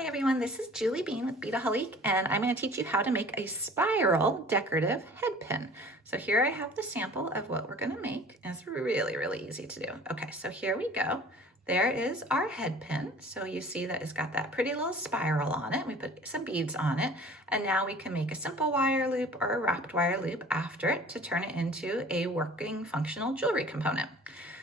Hi everyone, this is Julie Bean with Beadaholic, and I'm going to teach you how to make a spiral decorative head pin. So here I have the sample of what we're going to make, and it's really easy to do. Okay, so here we go. There is our head pin. So you see that it's got that pretty little spiral on it. We put some beads on it, and now we can make a simple wire loop or a wrapped wire loop after it to turn it into a working functional jewelry component.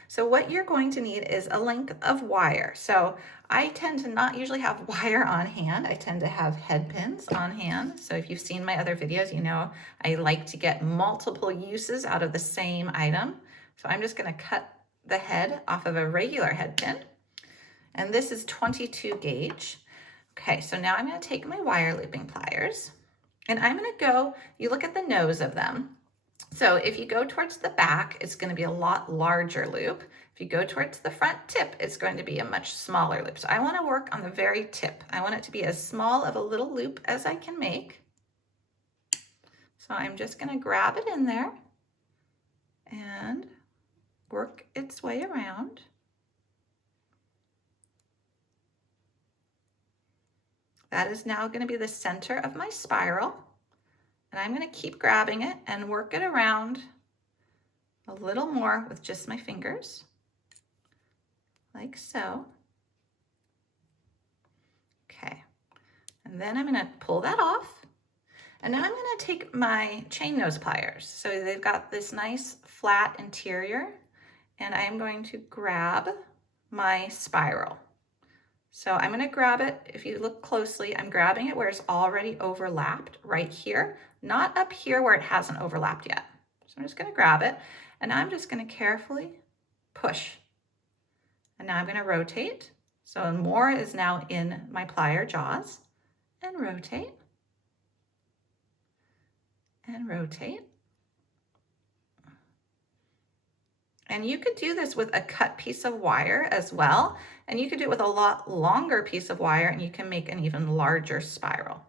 So what you're going to need is a length of wire. So I tend to not usually have wire on hand. I tend to have head pins on hand. So if you've seen my other videos, you know I like to get multiple uses out of the same item. So I'm just going to cut the head off of a regular head pin. And this is 22 gauge. Okay, so now I'm going to take my wire looping pliers and I'm going to go, you look at the nose of them. So if you go towards the back, it's going to be a lot larger loop. If you go towards the front tip, it's going to be a much smaller loop. So I want to work on the very tip. I want it to be as small of a little loop as I can make. So I'm just going to grab it in there and work its way around. That is now going to be the center of my spiral. And I'm going to keep grabbing it and work it around a little more with just my fingers, like so. Okay, and then I'm going to pull that off. And now I'm going to take my chain nose pliers. So they've got this nice flat interior, and I'm going to grab my spiral. So I'm going to grab it, if you look closely, I'm grabbing it where it's already overlapped right here, not up here where it hasn't overlapped yet. So I'm just going to grab it, and I'm just going to carefully push. And now I'm going to rotate. So more is now in my plier jaws, and rotate, and rotate. And you could do this with a cut piece of wire as well. And you could do it with a lot longer piece of wire and you can make an even larger spiral.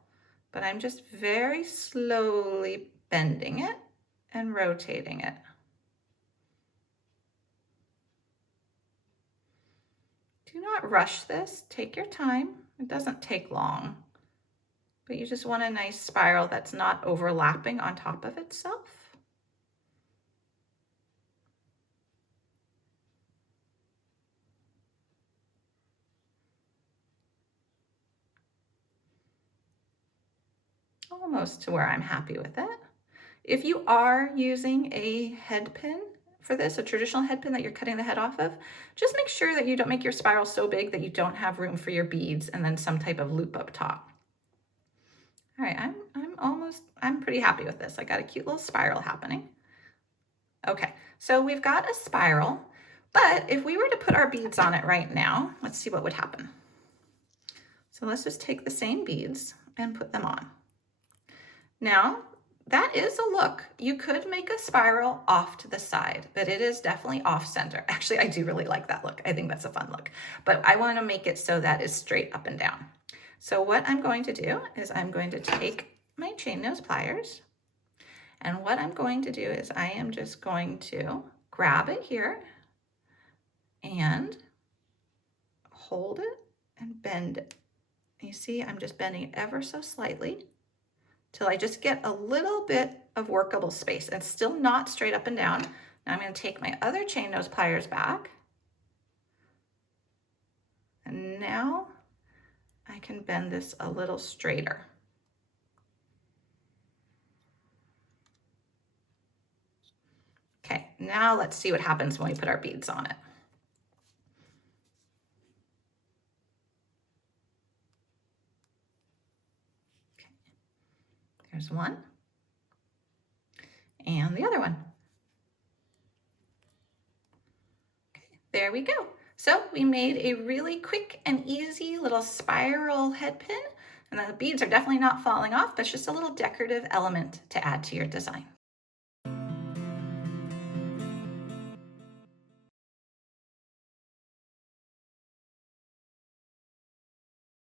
But I'm just very slowly bending it and rotating it. Do not rush this, take your time. It doesn't take long, but you just want a nice spiral that's not overlapping on top of itself. Almost to where I'm happy with it. If you are using a head pin for this, a traditional head pin that you're cutting the head off of, just make sure that you don't make your spiral so big that you don't have room for your beads and then some type of loop up top. All right, I'm pretty happy with this. I got a cute little spiral happening. Okay, so we've got a spiral, but if we were to put our beads on it right now, let's see what would happen. So let's just take the same beads and put them on. Now, that is a look. You could make a spiral off to the side, but it is definitely off center. Actually, I do really like that look. I think that's a fun look, but I want to make it so that is straight up and down. So what I'm going to do is I'm going to take my chain nose pliers, and what I'm going to do is I am just going to grab it here and hold it and bend it. You see, I'm just bending it ever so slightly till I just get a little bit of workable space. It's still not straight up and down. Now I'm going to take my other chain nose pliers back. And now I can bend this a little straighter. Okay, now let's see what happens when we put our beads on it. Okay. There's one. And the other one. Okay, there we go. So we made a really quick and easy little spiral head pin, and the beads are definitely not falling off, but it's just a little decorative element to add to your design.